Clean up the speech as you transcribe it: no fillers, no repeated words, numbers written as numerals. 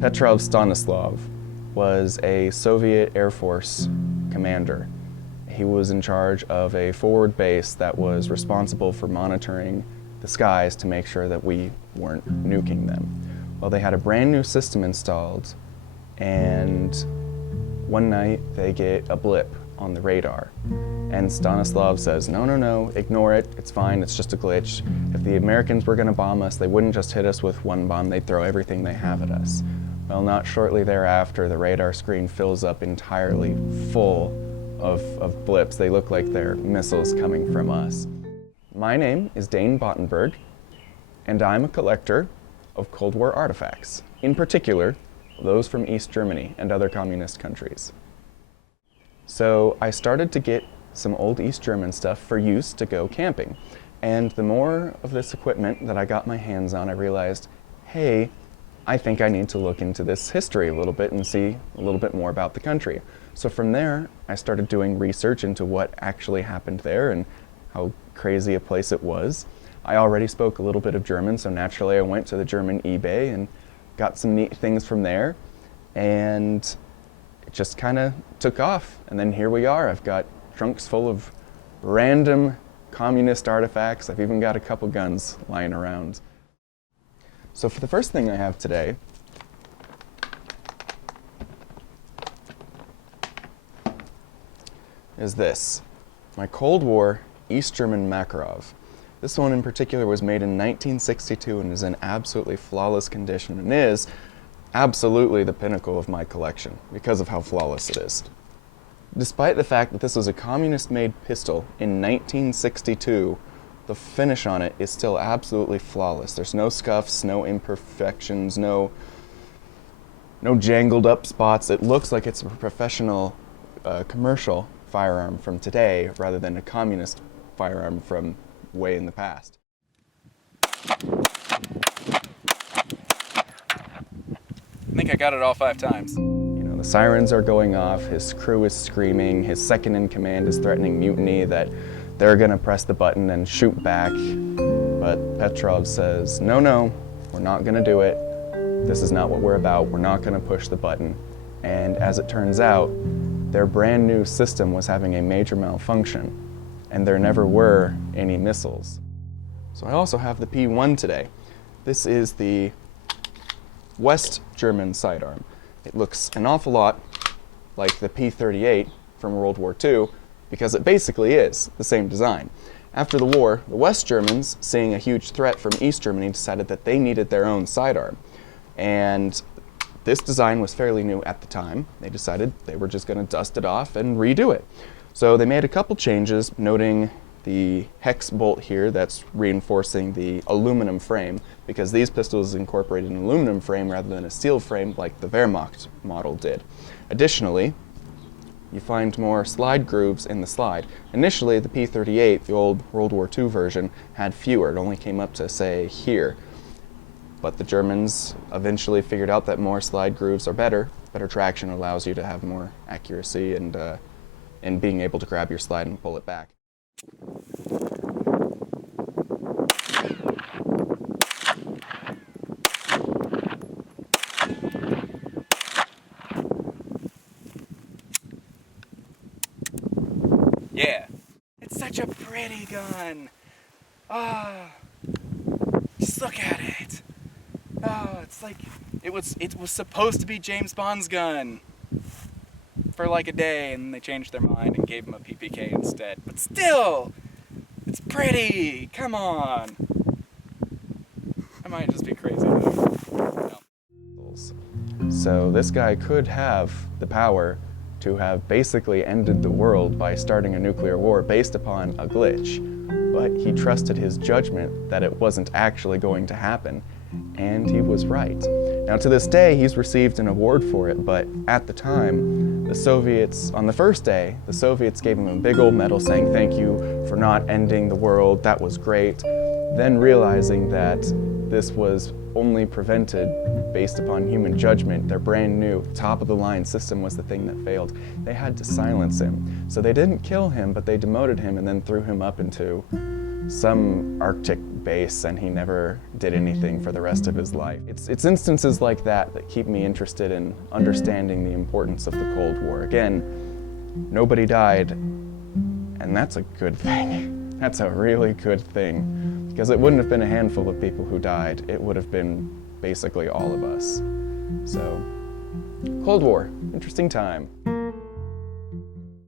Petrov Stanislav was a Soviet Air Force commander. He was in charge of a forward base that was responsible for monitoring the skies to make sure that we weren't nuking them. Well, they had a brand new system installed, and one night they get a blip on the radar. And Stanislav says, no, ignore it, it's fine, it's just a glitch. If the Americans were gonna bomb us, they wouldn't just hit us with one bomb, they'd throw everything they have at us. Well, not shortly thereafter, the radar screen fills up entirely full of blips. They look like they're missiles coming from us. My name is Dane Bottenberg, and I'm a collector of Cold War artifacts, in particular, those from East Germany and other communist countries. So I started to get some old East German stuff for use to go camping. And the more of this equipment that I got my hands on, I realized, hey, I think I need to look into this history a little bit and see a little bit more about the country. So from there, I started doing research into what actually happened there and how crazy a place it was. I already spoke a little bit of German, so naturally I went to the German eBay and got some neat things from there. And it just kind of took off. And then here we are. I've got trunks full of random communist artifacts. I've even got a couple guns lying around. So for the first thing I have today is this, my Cold War East German Makarov. This one in particular was made in 1962 and is in absolutely flawless condition and is absolutely the pinnacle of my collection because of how flawless it is. Despite the fact that this was a communist-made pistol in 1962, the finish on it is still absolutely flawless. There's no scuffs, no imperfections, no jangled up spots. It looks like it's a professional commercial firearm from today rather than a communist firearm from way in the past. I think I got it all 5 times. You know, the sirens are going off, his crew is screaming, his second in command is threatening mutiny, that they're gonna press the button and shoot back. But Petrov says, no, we're not gonna do it. This is not what we're about. We're not gonna push the button. And as it turns out, their brand new system was having a major malfunction, and there never were any missiles. So I also have the P1 today. This is the West German sidearm. It looks an awful lot like the P-38 from World War II because it basically is the same design. After the war, the West Germans, seeing a huge threat from East Germany, decided that they needed their own sidearm. And this design was fairly new at the time. They decided they were just going to dust it off and redo it. So they made a couple changes, noting the hex bolt here that's reinforcing the aluminum frame, because these pistols incorporated an aluminum frame rather than a steel frame like the Wehrmacht model did. Additionally, you find more slide grooves in the slide. Initially, the P-38, the old World War II version, had fewer. It only came up to, say, here. But the Germans eventually figured out that more slide grooves are better. Better traction allows you to have more accuracy and being able to grab your slide and pull it back. Yeah. It's such a pretty gun. Ah. Just look at it. Oh, it's like it was supposed to be James Bond's gun for like a day, and they changed their mind and gave him a PPK instead. But still, it's pretty. Come on. I might just be crazy though. No. So this guy could have the power to have basically ended the world by starting a nuclear war based upon a glitch. But he trusted his judgment that it wasn't actually going to happen, and he was right. Now to this day, he's received an award for it, but at the time, the Soviets, on the first day, the Soviets gave him a big old medal saying, "Thank you for not ending the world, that was great." Then realizing that this was only prevented based upon human judgment, their brand new top-of-the-line system was the thing that failed. They had to silence him. So they didn't kill him, but they demoted him and then threw him up into some Arctic base and he never did anything for the rest of his life. It's instances like that that keep me interested in understanding the importance of the Cold War. Again, nobody died, and that's a good thing. That's a really good thing, because it wouldn't have been a handful of people who died. It would have been basically all of us. So, Cold War, interesting time.